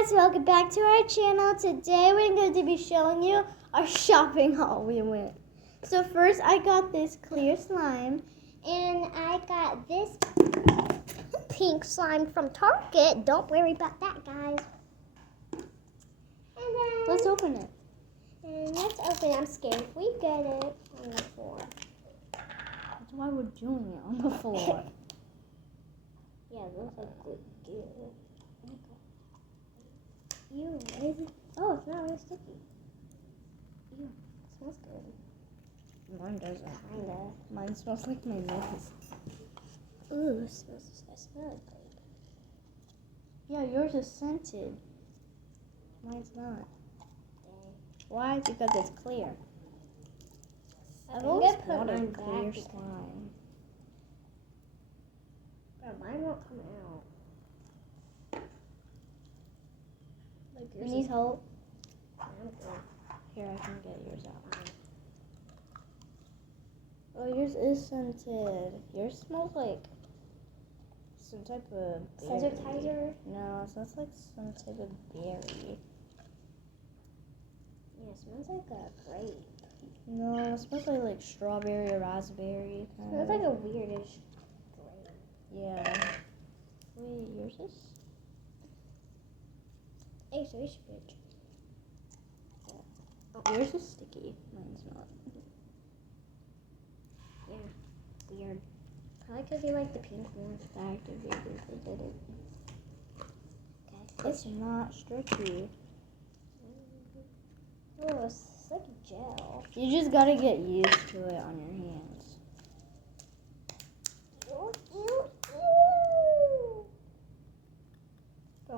guys, welcome back to our channel. Today we're going to be showing you our shopping haul we went. So first I got this clear slime and I got this pink slime from Target. Don't worry about that, guys. And then let's open it. And let's open it. I'm scared if we get it on the floor. That's why we're doing it on the floor. Yeah, it looks like good. Ew, what is it? Oh, it's not really sticky. Ew, it smells good. Mine doesn't. Kinda. Mine smells like my nose. Ooh, it smells good. Yeah, yours is scented. Mine's not. Dang. Why? Because it's clear. I've always wanted clear slime. Bro, mine won't come out. We need help. Here, I can get yours out. Oh, yours is scented. Yours smells like some type of berry. Sensitizer? No, it smells like some type of berry. Yeah, it smells like a grape. No, it smells like strawberry or raspberry. It smells like a weirdish grape. Yeah. Wait, yours is? Hey, so bitch. Oh, yours is sticky. Mine's not. Yeah, weird. Probably because you like the pink one. The activators, they did it. Okay. It's not sticky. Oh, it's like gel. You just gotta get used to it on your hands.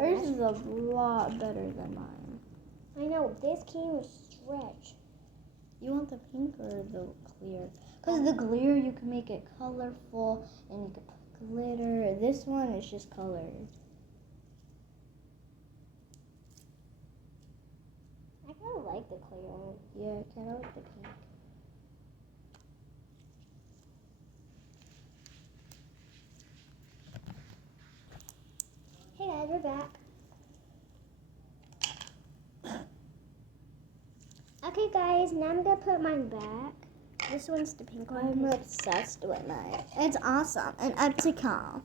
Hers is a lot better than mine. I know, this came with stretch. You want the pink or the clear? Because the clear, you can make it colorful and you can put glitter. This one is just colored. I kind of like the clear one. Yeah, I kind of like the pink. Hey guys, we're back. Okay guys, now I'm gonna put mine back. This one's the pink one. I'm obsessed with mine. It's awesome and optical.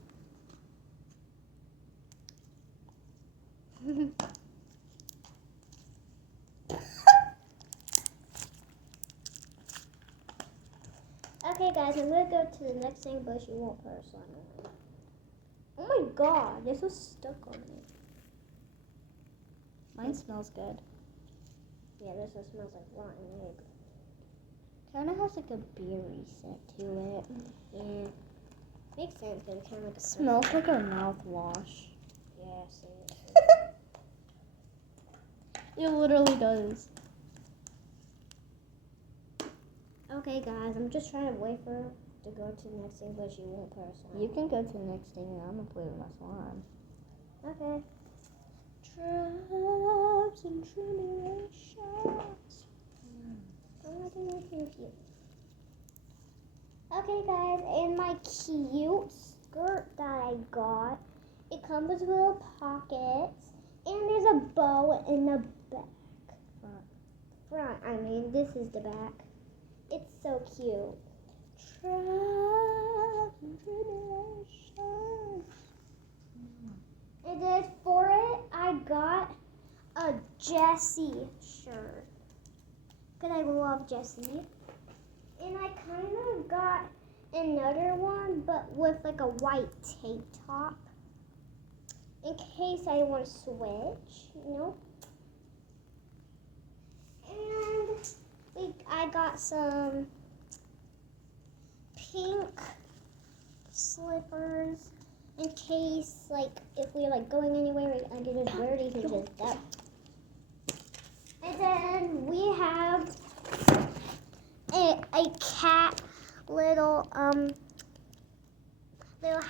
Okay guys, I'm gonna go to the next thing, but you won't put a slime on it. Oh my god, this was stuck on me. Mine smells good. Yeah, this one smells like rotten egg. Kind of has like a berry scent to it. Yeah. Makes sense, but it kind of like a smells like a mouthwash. Yeah, seriously. It literally does. Okay, guys, I'm just trying to wait for her to go to the next thing, but she won't put her slime. You can go to the next thing, and I'm gonna play with my slime. Okay. Traps and tribulations. I'm not doing anything cute. Okay, guys, and my cute skirt that I got, it comes with little pockets, and there's a bow in the back. Front. I mean, this is the back. It's so cute. Traps and tribulations. And then for it, I got a Jessie shirt. Because I love Jessie. And I kind of got another one, but with like a white tank top. In case I want to switch, you know. And I got some pink slippers. In case, like, if we're, like, going anywhere, I can just wear these and just go. And then we have a cat little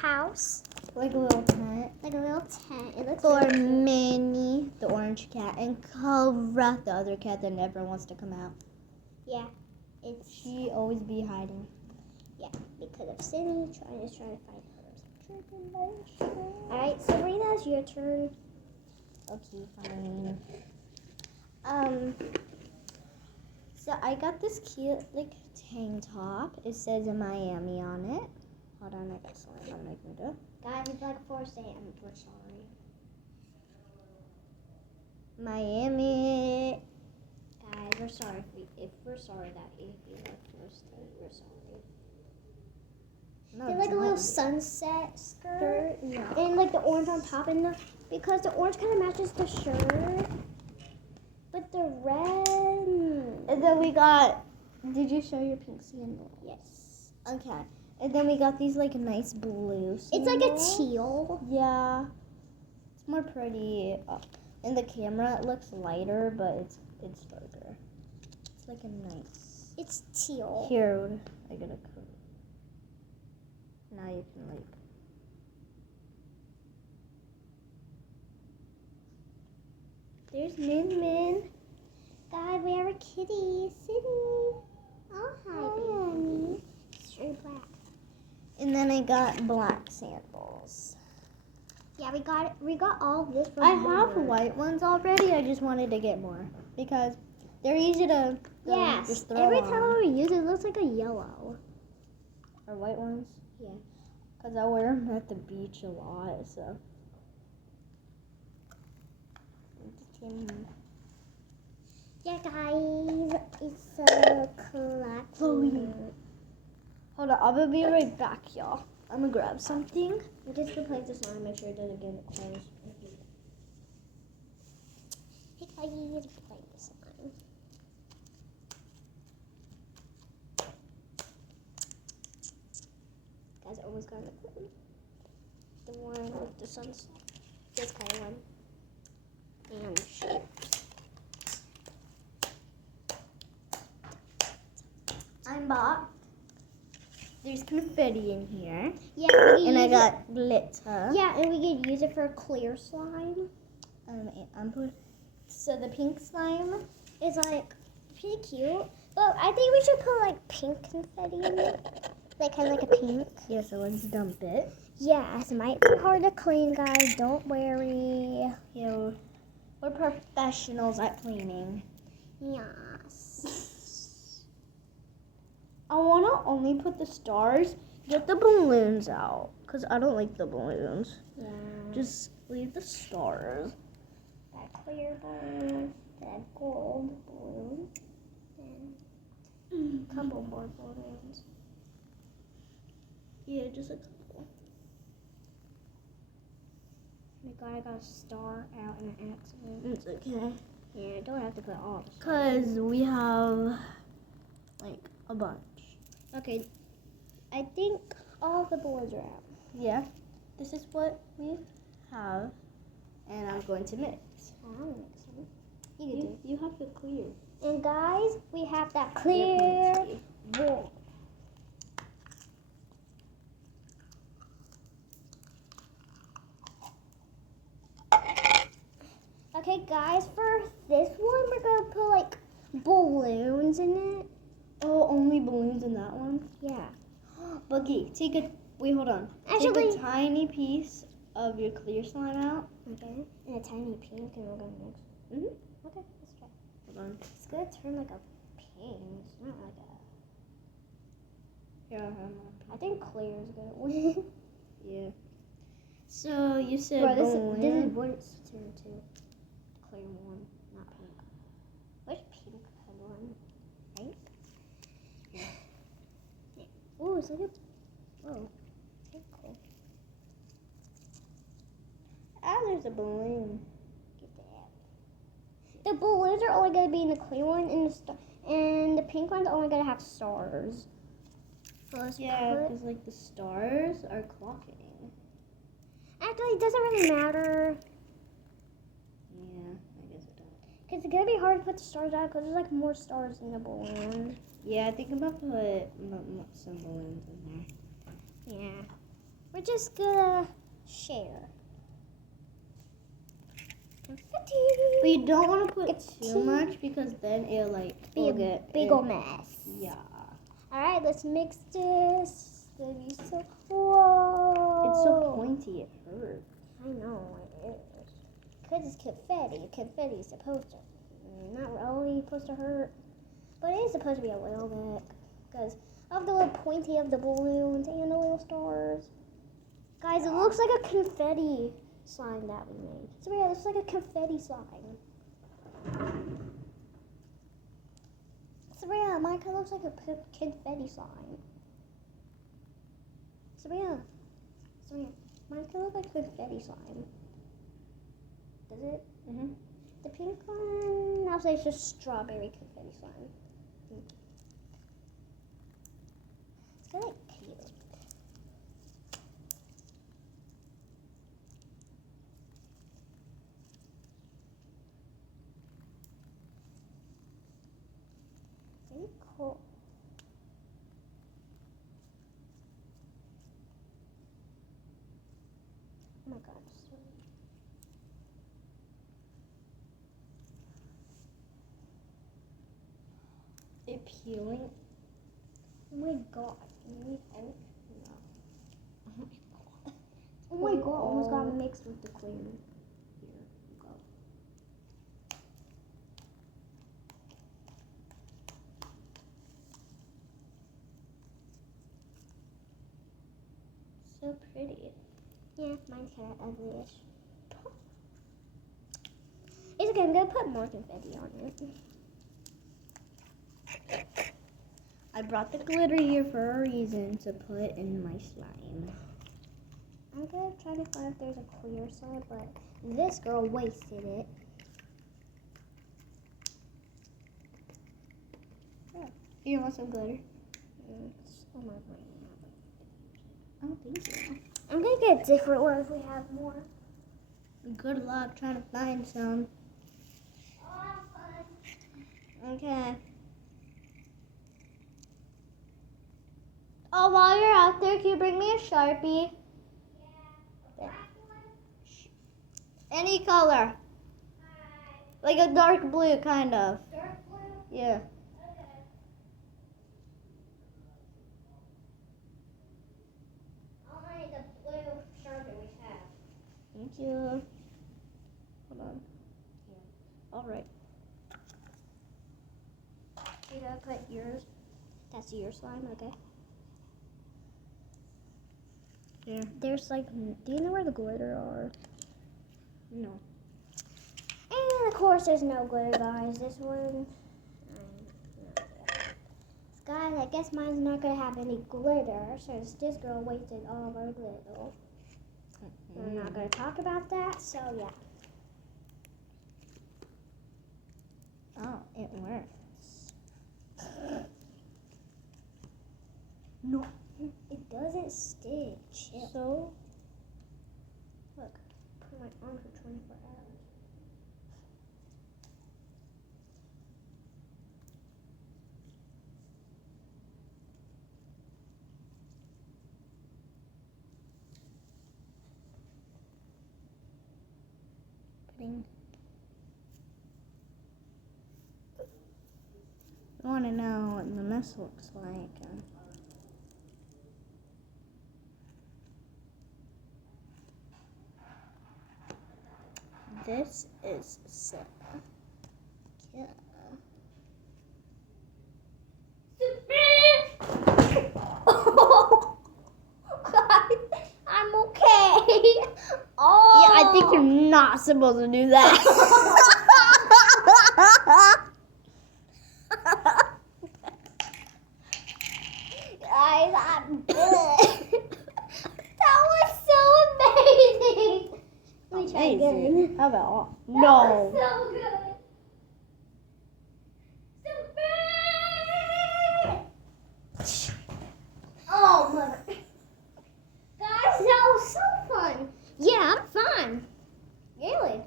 house. Like a little tent. Like a little tent. It looks for really Minnie, the orange cat, and Cobra, the other cat that never wants to come out. Yeah. She always be hiding. Yeah, because of Cindy trying to find her. Alright, Sabrina, it's your turn. Okay, fine. So I got this cute like tank top. It says Miami on it. Hold on, I got slime on my window. Guys, it's like 4 a.m. We're sorry. Miami. Guys, we're sorry if we're sorry that if you like 4 state, we're sorry. No, They're like a little sunset skirt. Yeah. And like the orange on top, and because the orange kind of matches the shirt, but the red. And then we got. Did you show your pink sandal? Yes. Okay. And then we got these like nice blue sandals. It's like a teal. Yeah. It's more pretty. In the camera, it looks lighter, but it's darker. It's like a nice. It's teal. Here, I got a coat. Now you can like. There's Min Min. Guys, we have a kitty sitting. Oh, hi, baby. Straight black. And then I got black sandals. Yeah, we got all of this from I have Walmart. white ones already. I just wanted to get more because they're easy to Yes. just throw Every on. time I use it, it looks like a yellow. Or white ones. Yeah. Because I wear them at the beach a lot, so. Yeah, guys, it's a collection. Chloe. Hold on, I'm gonna be right back, y'all. I'm gonna grab something. I'm just gonna play this on, make sure it doesn't get closed. Hey, guys, play this on. Guys, I almost got the one with the sunset. This kind of one. And shapes. I'm back. There's confetti in here. Yeah, we can And I use got glitter. it. Yeah, and we could use it for clear slime. So the pink slime. It's like pretty cute. But I think we should put like pink confetti in it. Like kind of like a pink. Yeah, so let's dump it. Yes, it might be hard to clean, guys. Don't worry. Yeah, we're professionals at cleaning. Yes. I want to only put the stars, get the balloons out, because I don't like the balloons. Yeah. Just leave the stars. That clear balloon, that gold balloon, and a couple more balloons. Yeah, just a couple. Oh my god, I got a star out in an accident. It's okay. Yeah, don't have to put all the Because we have, like, a bunch. Okay, I think all the balloons are out. Yeah, this is what we have, and I'm going to mix. I'll mix them. You can do. You have to clear. And guys, we have that clear bowl. Okay, guys, for this one, we're gonna put like balloons in it. Oh, only balloons in that one? Yeah. Boogie, wait, hold on. Actually- Take a tiny piece of your clear slime out. Okay. And a tiny pink, and we're gonna mix. Okay, let's try. Hold on. It's gonna turn like a pink. It's not like a. Here, I have my I think clear is gonna win. Yeah. So you said Bro, this balloon. is what it's turned to. Clear one, not pink. Which pink one? Right? Yeah. Ooh, it's like a. Whoa. Okay, cool. Ah, there's a balloon. Get that. The balloons are only gonna be in the clear one, and the pink one's only gonna have stars. So let's Yeah, put. because like the stars are clocking. Actually, it doesn't really matter. Yeah, I guess it does. Because it's gonna be hard to put the stars out because there's like more stars in the balloon. Yeah, I think I'm about to put some balloons in there. Yeah. We're just gonna share. But you don't want to put It's too tea. much because then it'll like Be will a get big ol' mess. Yeah. Alright, let's mix this. It's gonna be so cool. It's so pointy, it hurts. I know it is. Because it's confetti. Confetti is supposed to, not really supposed to hurt, but it is supposed to be a little bit. Because of the little pointy of the balloons and the little stars. Guys, it looks like a confetti slime that we made. So yeah, it looks like a confetti slime. So yeah, mine kind of looks like a confetti slime. So yeah, mine kind of looks like confetti slime. Does it? Mhm. The pink one, I'll say it's just strawberry confetti slime. It's kind of cute. Very cool. Oh my god. It peeling. Oh my god. No. Oh my god, almost got mixed with the clear. Here you go. So pretty. Yeah, mine's kind of ugly-ish. It's okay, I'm gonna put more confetti on it. I brought the glitter here for a reason, to put in my slime. I'm gonna try to find if there's a clear side, but this girl wasted it. You want some glitter? It's on my brain. I don't think so. I'm gonna get a different one if we have more. Good luck trying to find some. Okay. Oh, while you're out there, can you bring me a Sharpie? Yeah. Any color. Like a dark blue, kind of. Dark blue? Yeah. Okay. Only the blue Sharpie we have. Thank you. Hold on. All right. You gotta put yours. That's your slime, okay? Here. There's like, do you know where the glitter are? No. And of course there's no glitter, guys. This one, guys, I guess mine's not gonna have any glitter since this girl wasted all of our glitter. We're not gonna talk about that, so yeah. Oh, it works. No. It doesn't stick. Chill. So, Look, put my on for 24 hours. putting. I want to know what the mess looks like. This is so cute. I'm okay. Oh. Yeah, I think you're not supposed to do that. Guys, I'm good. That was so amazing. Let me try again. How about That no? was so good. Oh, mother. Guys, that was so fun. Yeah, I'm fun. Really.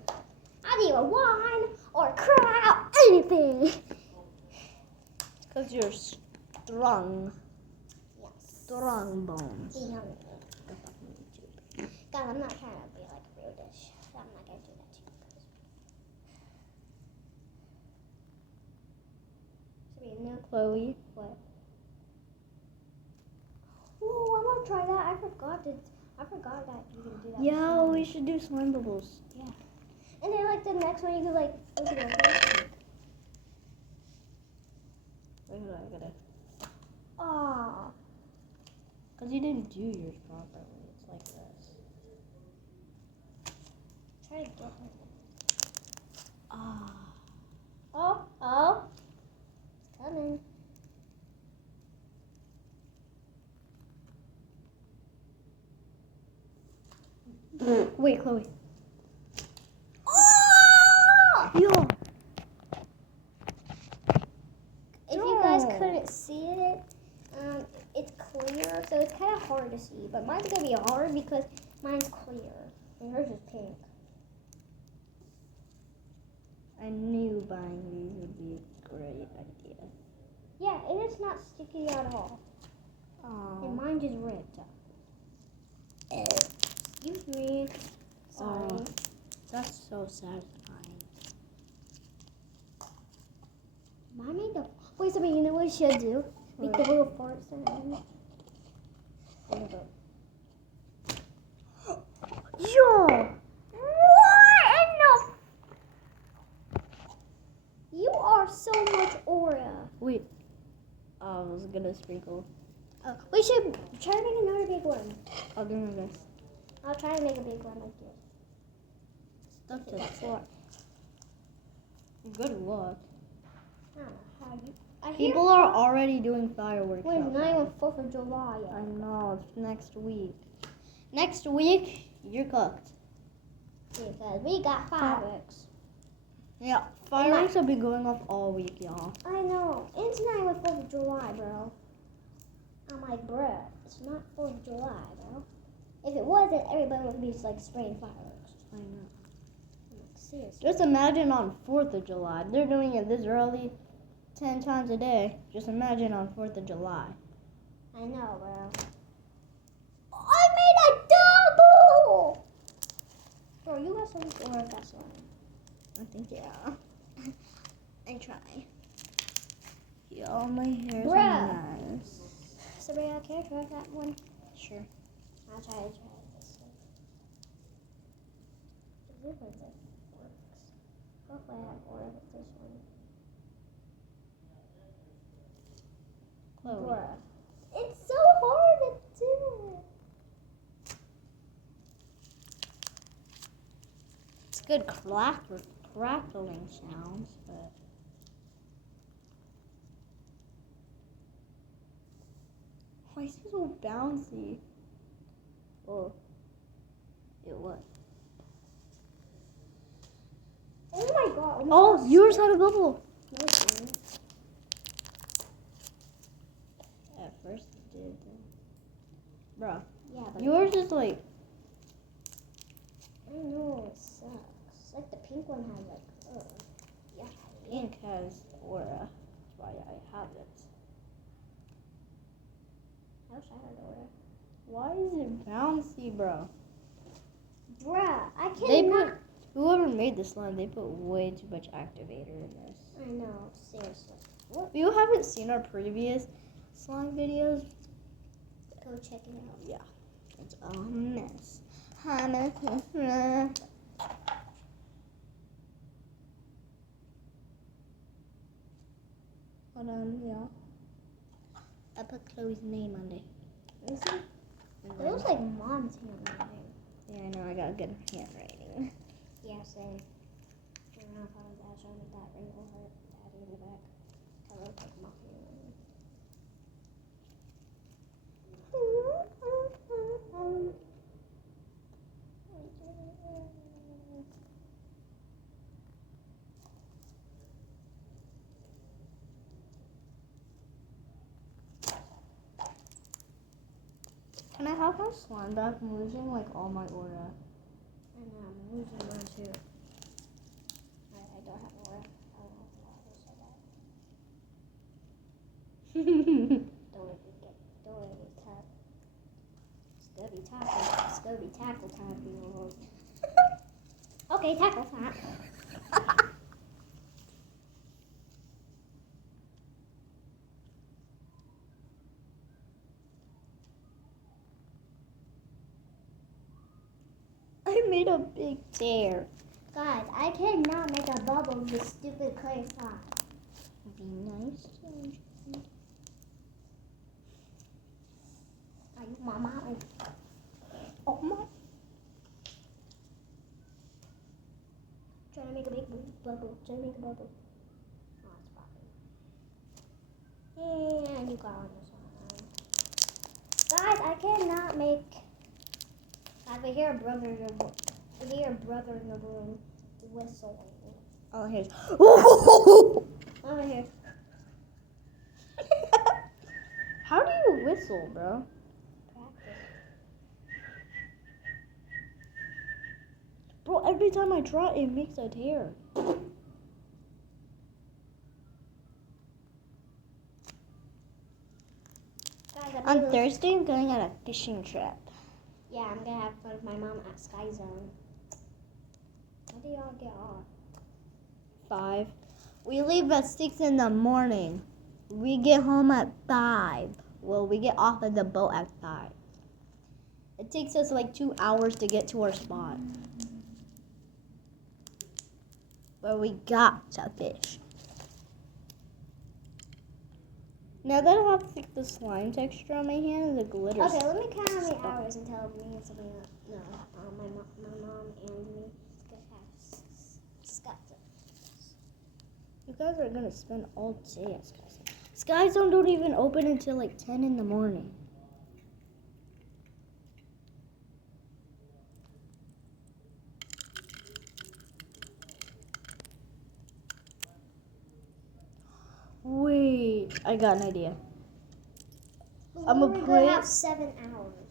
I'd either whine or cry out anything. Because you're strong. Yes. Strong bones. You know me. God, I'm not trying to be like a real dish. I'm not going to do that to you guys. Sabrina, Chloe. what? Ooh, I want to try that. I forgot that you can do that. Yeah, we should do slime bubbles. Yeah. And then like the next one, you could like flip it over. Wait, hold on, I gotta. Aw. Because you didn't do yours properly. It's like this. Try to get it. Ah. Oh. It's coming. Wait, Chloe. Oh! Yo. If you guys couldn't see it, it's clear, so it's kind of hard to see. But mine's gonna be hard because mine's clear and hers is pink. I knew buying these would be a great idea. Yeah, and it's not sticky at all. And Oh. mine just ripped. Excuse me. Sorry. Oh. That's so satisfying. Mine made the. Wait, somebody, you know what we should do? Make the little fart sound. Yo. What in the? You are so much aura. Wait. I was gonna sprinkle. Oh, we should try to make another big one. I'll do my best. I'll try to make a big one like this. Stuff to the floor. Good luck. I don't know how you. I People are already doing fireworks. Wait, it's not outside. even 4th of July yet. I know, it's next week. Next week, you're cooked. Because we got fireworks. Yeah, fireworks will be going off all week, y'all. I know. It's not even 4th of July, bro. I'm like, bruh, it's not 4th of July, bro. If it wasn't, everybody would be just like spraying fireworks. I know. I'm like, seriously. Just imagine on 4th of July. They're doing it this early, 10 times a day. Just imagine on 4th of July. I know, bro. I made a double! Bro, you got some or I got some. I think, yeah. I try. Yo, my hair's Bruh. nice. Sabrina, can I try that one? Sure. I'll try this one. The difference it works. Hopefully I have more of it this one. Chloe. Bruh. It's so hard to do. It's good crackling sounds, but... Why is it so bouncy? Oh. It was. Oh my god. Oh, yours had a bubble. No, it didn't. At first it did. Bruh. Yeah, but Yours is like... I know it sucks. Like the pink one has like, ugh. Yeah. Pink has aura. That's why I have it. I wish I had aura. Why is it bouncy, bro? Bruh, I They cannot. put... Whoever made the slime, they put way too much activator in this. I know, seriously. If you haven't seen our previous slime videos, Go check it out. yeah, it's a mess. Hold on, yeah. I put Chloe's name on there. You see? And It then- looks like mom's handwriting. Yeah, I know, I got good handwriting. Yeah, same. I don't know if I was that showing with that wrinkle or daddy in the back. Kind of looks like mom handwriting. Can I have my slime back? I'm losing like all my aura. I know, I'm losing mine too. I don't have aura. I don't know why I said that. Don't let me tap. It's gonna be tackle. It's gonna be tackle time, people. Okay, tackle time. I made a big tear. Guys, I cannot make a bubble with this stupid clear slime. Be nice. Are you my mom? Oh my. Trying to make a big bubble. Trying to make a bubble. Oh, it's popping. And you got on this one. Guys, I cannot make. Guys, I hear a brother in the room whistling. Oh, here's. Over here. How do you whistle, bro? Practice. Bro, every time I try, it makes a tear. Guys, On Thursday, I'm going on a fishing trip. Yeah, I'm gonna have fun with my mom at Sky Zone. When do y'all get off? 5. We leave at 6 in the morning. We get home at 5. Well, we get off of the boat at 5. It takes us like 2 hours to get to our spot. But we got to fish. Now that I have like the slime texture on my hand and the glitter. Okay, let me count how many hours until me and Sabrina, my mom and me have Sky Zone. You guys are gonna spend all day at Sky Zone. Sky Zone don't even open until like 10 in the morning. Wait, I got an idea. I'm We're gonna gonna put have 7 hours.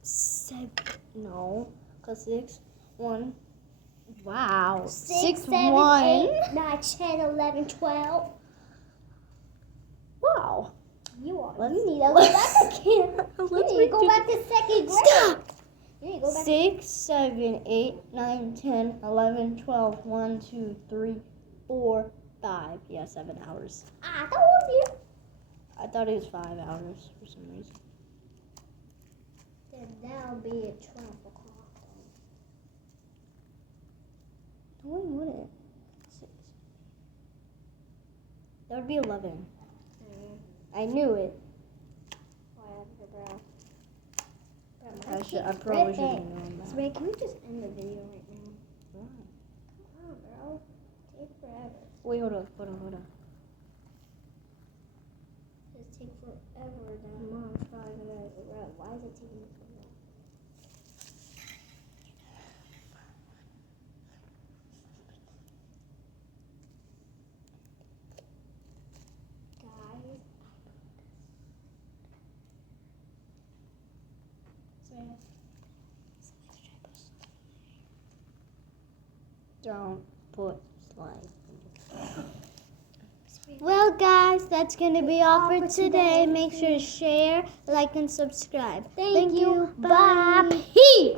7. No, cause 6, 1. Wow, 6, 7, 1. 8, 9, 10, 11, 12. Wow. You need to go back again. You need to go back to second grade. Stop. You need to go back. 6, 7, 8, 9, 10, 11, 12, 1, 2, 3, 4, 5. Yeah, 7 hours. I told you. I thought it was 5 hours for some reason. Then that'll be at 12 o'clock. No, I wouldn't. 6. That would be 11. I knew it. Whatever, bro. I probably should have known that. Sabrina, can we just end the video right now? Why? Come on, bro. Take forever. Wait, hold on. Just take forever. That mom trying to run. Why is it taking so long? Guys. Sabrina. Don't put slime. Well, guys, that's going to be all for today. Make sure to share, like, and subscribe. Thank you. Bye. Bye. Peace.